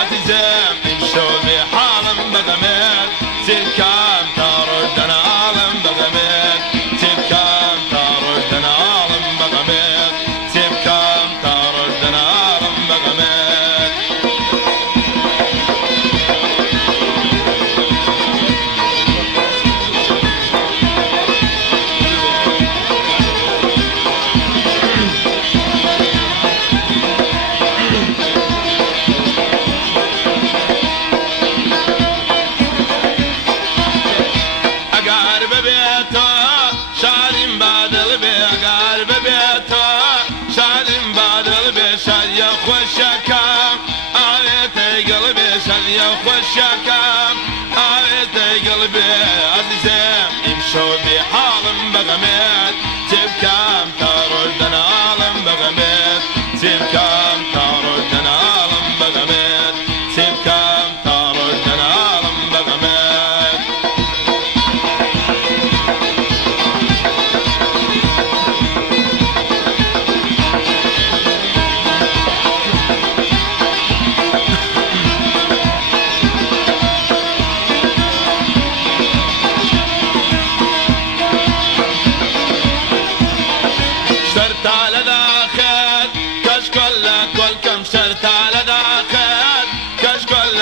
عزيزم امشو بحالم بغمت سيبكام تردنا عالم بغمت سيبكام تردنا عالم بغمت سيبكام تردنا عالم بغمت شالم بادل بيقال ببيته شالم بادل بشال يا خوشكام آيت قلبي شال يا خوشكام آيت قلبي عزيزم امشوا بحالم بغمت سيبكام تردنا عالم بغمت سيبكام تردنا عالم بغمت سيبكام تردنا عالم بغمت شرت على داخل كشكل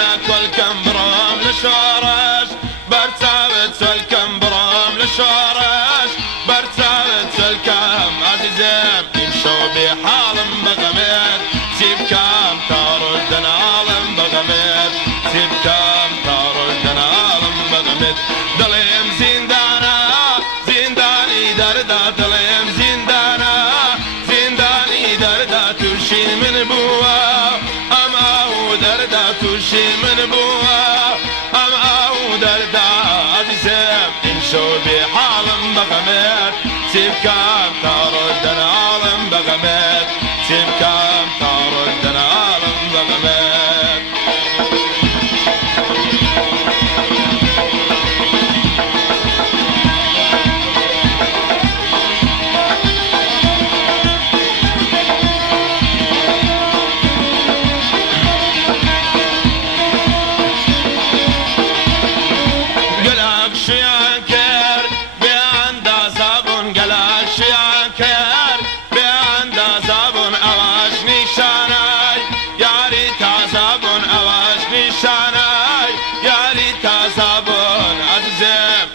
كم برام لشورش برتابت سلكم برام لشورش برتابت سلكم عزيزم يمشوا بحالم بغمت سيبكم تردنا عالم بغمت سيبكم تردنا عالم بغمت ضليم زندانا زنداني دردا ضليم زندانا زنداني دردا تشي من بوا دردا توشي من بوا ام او دردا عزيزم امشوا بحالم بغمت سيبكام تردنا عالم بغمت سيبكام تردنا عالم بغمت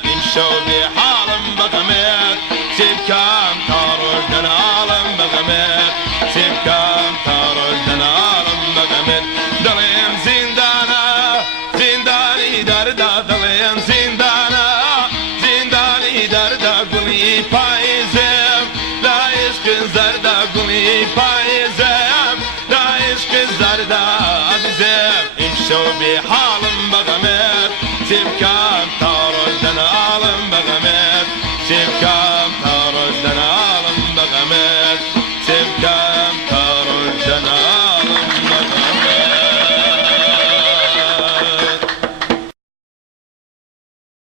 امشوا بحالم بغمت سيبكام تردنا عالم بغمت سيبكام تردنا عالم بغمت ضليم زندانا زنداني دردا ضليم زندانا زنداني دردا قولي بايزم لا عشق زردا قولي بايزم لا عشق زردا عزيزم امشوا بحالم بغمت سيبكام تردنا عالم بغمت